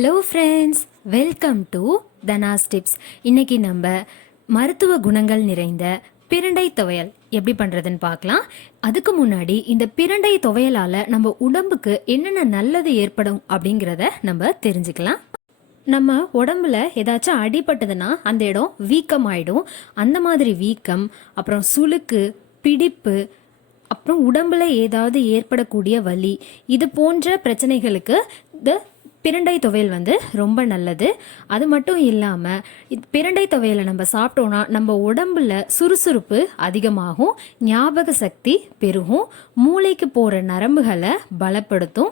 Hello friends, welcome to Dhana's tips. இன்றைக்கி நம்ம மருத்துவ குணங்கள் நிறைந்த பிரண்டை துவையல் எப்படி பண்ணுறதுன்னு பார்க்கலாம். அதுக்கு முன்னாடி இந்த பிரண்டை துவையலால் நம்ம உடம்புக்கு என்னென்ன நல்லது ஏற்படும் அப்படிங்கிறத நம்ம தெரிஞ்சுக்கலாம். நம்ம உடம்புல ஏதாச்சும் அடிபட்டதுன்னா அந்த இடம் வீக்கம் ஆகிடும். அந்த மாதிரி வீக்கம், அப்புறம் சுளுக்கு, பிடிப்பு, அப்புறம் உடம்புல ஏதாவது ஏற்படக்கூடிய வலி, இது போன்ற பிரச்சனைகளுக்கு இந்த பிரண்டை துவையல் ரொம்ப நல்லது. அது மட்டும் இல்லாமல் பிரண்டை துவையலை நம்ம சாப்பிட்டோன்னா நம்ம உடம்புல சுறுசுறுப்பு அதிகமாகும், ஞாபக சக்தி பெருகும், மூளைக்கு போகிற நரம்புகளை பலப்படுத்தும்,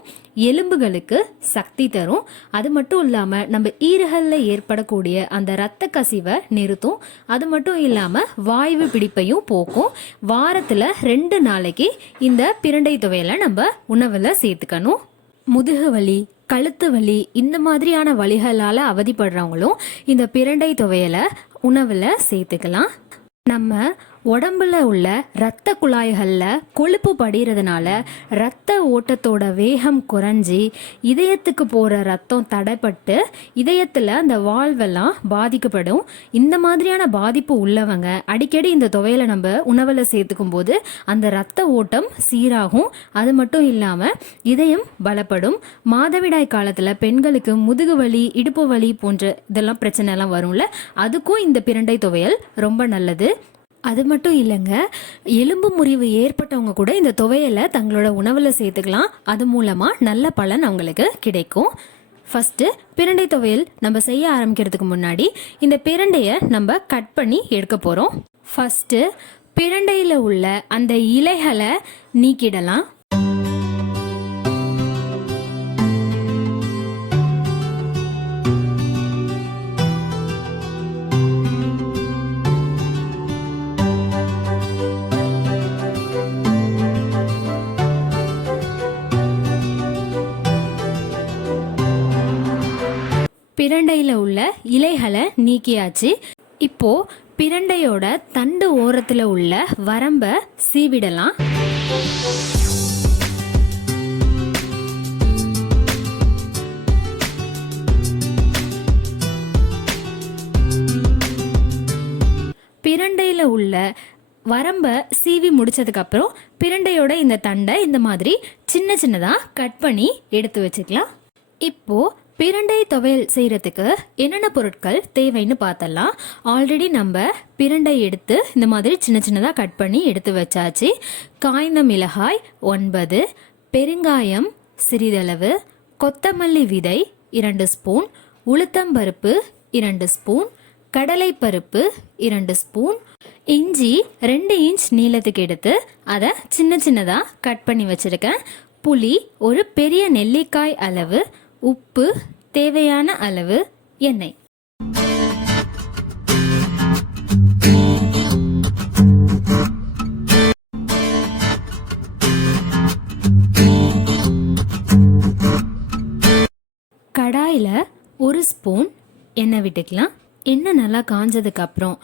எலும்புகளுக்கு சக்தி தரும். அது மட்டும் இல்லாமல் நம்ம ஈறுகளில் ஏற்படக்கூடிய அந்த இரத்த கசிவை நிறுத்தும். அது மட்டும் இல்லாமல் வாய்வு பிடிப்பையும் போக்கும். வாரத்தில் 2 நாளைக்கு இந்த பிரண்டை துவையலை நம்ம உணவில் சேர்த்துக்கணும். முதுகு வலி, கழுத்து வலி, இந்த மாதிரியான வலிகளால் அவதிப்படுறவங்களும் இந்த பிரண்டை துவையலை உணவில் சேர்த்துக்கலாம். நம்ம உடம்புல உள்ள இரத்த குழாய்களில் கொழுப்பு படிகிறதுனால இரத்த ஓட்டத்தோட வேகம் குறைஞ்சி இதயத்துக்கு போகிற ரத்தம் தடைப்பட்டு இதயத்தில் அந்த வால்வெல்லாம் பாதிக்கப்படும். இந்த மாதிரியான பாதிப்பு உள்ளவங்க அடிக்கடி இந்த துவையலை நம்ம உணவில் சேர்த்துக்கும் போது அந்த இரத்த ஓட்டம் சீராகும். அது மட்டும் இல்லாமல் இதயம் பலப்படும். மாதவிடாய் காலத்தில் பெண்களுக்கு முதுகு வலி, இடுப்பு வலி போன்ற இதெல்லாம் பிரச்சனைலாம் வரும்ல, அதுக்கும் இந்த பிரண்டை துவையல் ரொம்ப நல்லது. அது மட்டும் இல்லைங்க, எலும்பு முறிவு ஏற்பட்டவங்க கூட இந்த துவையலை தங்களோட உணவில் சேர்த்துக்கலாம். அது மூலமாக நல்ல பலன் அவங்களுக்கு கிடைக்கும். ஃபஸ்ட்டு பிரண்டை துவையல் நம்ம செய்ய ஆரம்பிக்கிறதுக்கு முன்னாடி இந்த பிரண்டையை நம்ம கட் பண்ணி எடுக்க போகிறோம். ஃபஸ்ட்டு பிரண்டையில் உள்ள அந்த இலைகளை நீக்கிடலாம். பிரண்டையில் உள்ள இலைகளை நீக்கியாச்சு. இப்போ பிரண்டையோட தண்டு ஓரத்தில் உள்ள வரம்பை சீவிடலாம். பிரண்டையில் உள்ள வரம்பை சீவி முடிச்சதுக்கப்புறம் பிரண்டையோட இந்த தண்டை இந்த மாதிரி சின்ன சின்னதாக கட் பண்ணி எடுத்து வச்சுக்கலாம். இப்போது பிரண்டை துவையல் செய்கிறதுக்கு என்னென்ன பொருட்கள் தேவைன்னு பார்த்தலாம். ஆல்ரெடி நம்ம பிரண்டை எடுத்து இந்த மாதிரி சின்ன சின்னதாக கட் பண்ணி எடுத்து வச்சாச்சு. காய்ந்த மிளகாய் 9, பெருங்காயம் சிறிதளவு, கொத்தமல்லி விதை 2 ஸ்பூன், உளுத்தம்பருப்பு 2 ஸ்பூன், கடலைப்பருப்பு 2 ஸ்பூன், இஞ்சி 2 இன்ச் நீளத்துக்கு எடுத்து அதை சின்ன சின்னதாக கட் பண்ணி வச்சுருக்கேன். புளி ஒரு பெரிய நெல்லிக்காய் அளவு, உப்பு தேவையான அளவு, எண்ணெய். கடாயில் 1 ஸ்பூன் எண்ணெய் விட்டுக்கலாம். எண்ணெய் நல்லா காஞ்சதுக்கு அப்புறம்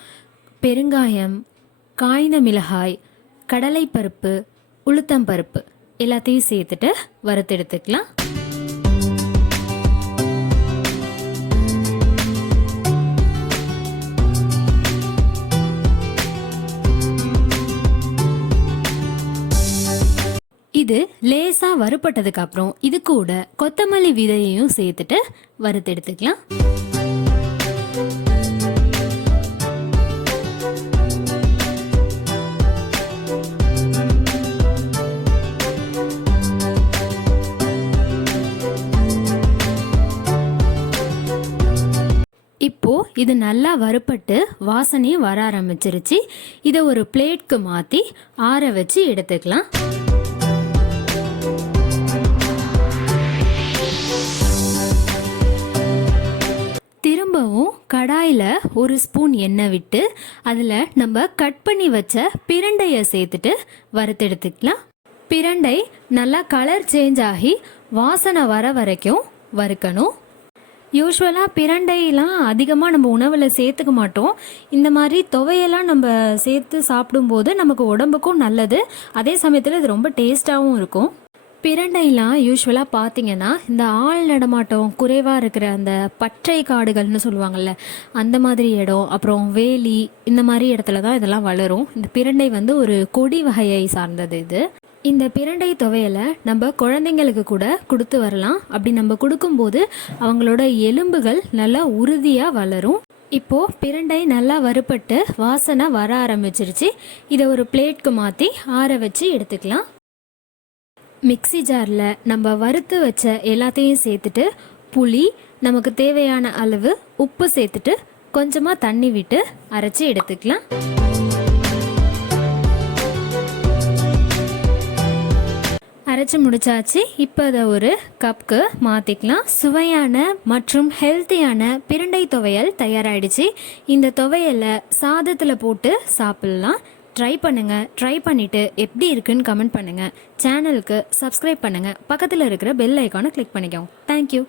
பெருங்காயம், காய்ந்த மிளகாய், கடலைப்பருப்பு, உளுத்தம்பருப்பு எல்லாத்தையும் சேர்த்துட்டு வறுத்தெடுத்துக்கலாம். இது லேசாக வறுப்பட்டதுக்கு அப்புறம் இது கூட கொத்தமல்லி விதையையும் சேர்த்துட்டு வறுத்தெடுத்துக்கலாம். இப்போ இது நல்லா வறுப்பட்டு வாசனையும் வர ஆரம்பிச்சிருச்சு. இதை ஒரு பிளேட்க்கு மாற்றி ஆற வச்சு எடுத்துக்கலாம். திரும்பவும் கடாயில் 1 ஸ்பூன் எண்ணெய் விட்டு அதில் நம்ம கட் பண்ணி வச்ச பிரண்டையை சேர்த்துட்டு வறுத்தெடுத்துக்கலாம். பிரண்டை நல்லா கலர் சேஞ்ச் ஆகி வாசனை வர வரைக்கும் வறுக்கணும். யூஸ்வலாக பிரண்டையெல்லாம் அதிகமாக நம்ம உணவில் சேர்த்துக்க மாட்டோம். இந்த மாதிரி துவையெல்லாம் நம்ம சேர்த்து சாப்பிடும்போது நமக்கு உடம்புக்கும் நல்லது, அதே சமயத்தில் இது ரொம்ப டேஸ்ட்டாகவும் இருக்கும். பிரண்டைலாம் யூஸ்வலாக பார்த்தீங்கன்னா இந்த ஆள் நடமாட்டம் குறைவாக இருக்கிற அந்த பற்றை காடுகள்னு சொல்லுவாங்கள்ல, அந்த மாதிரி இடம், அப்புறம் வேலி, இந்த மாதிரி இடத்துல தான் இதெல்லாம் வளரும். இந்த பிரண்டை வந்து ஒரு கொடி வகையை சார்ந்தது இது. இந்த பிரண்டை துவையலை நம்ம குழந்தைங்களுக்கு கூட கொடுத்து வரலாம். அப்படி நம்ம கொடுக்கும்போது அவங்களோட எலும்புகள் நல்லா உறுதியாக வளரும். இப்போது பிரண்டை நல்லா வறுபட்டு வாசனை வர ஆரம்பிச்சிருச்சு. இதை ஒரு பிளேட்க்கு மாற்றி ஆற வச்சு எடுத்துக்கலாம். மிக்ஸி ஜாரில் நம்ம வறுத்து வச்ச எல்லாத்தையும் சேர்த்துட்டு புளி, நமக்கு தேவையான அளவு உப்பு சேர்த்துட்டு கொஞ்சமாக தண்ணி விட்டு அரைச்சி எடுத்துக்கலாம். அரைச்சி முடிச்சாச்சு. இப்போ அதை ஒரு கப்புக்கு மாற்றிக்கலாம். சுவையான மற்றும் ஹெல்த்தியான பிரண்டை துவையல் தயாராகிடுச்சு. இந்த துவையலை சாதத்தில் போட்டு சாப்பிட்லாம். ட்ரை பண்ணுங்கள். ட்ரை பண்ணிவிட்டு எப்படி இருக்குன்னு கமெண்ட் பண்ணுங்கள். சேனலுக்கு சப்ஸ்கிரைப் பண்ணுங்கள். பக்கத்தில் இருக்கிற பெல் ஐக்கானை கிளிக் பண்ணிக்கோங்க. தேங்க்யூ.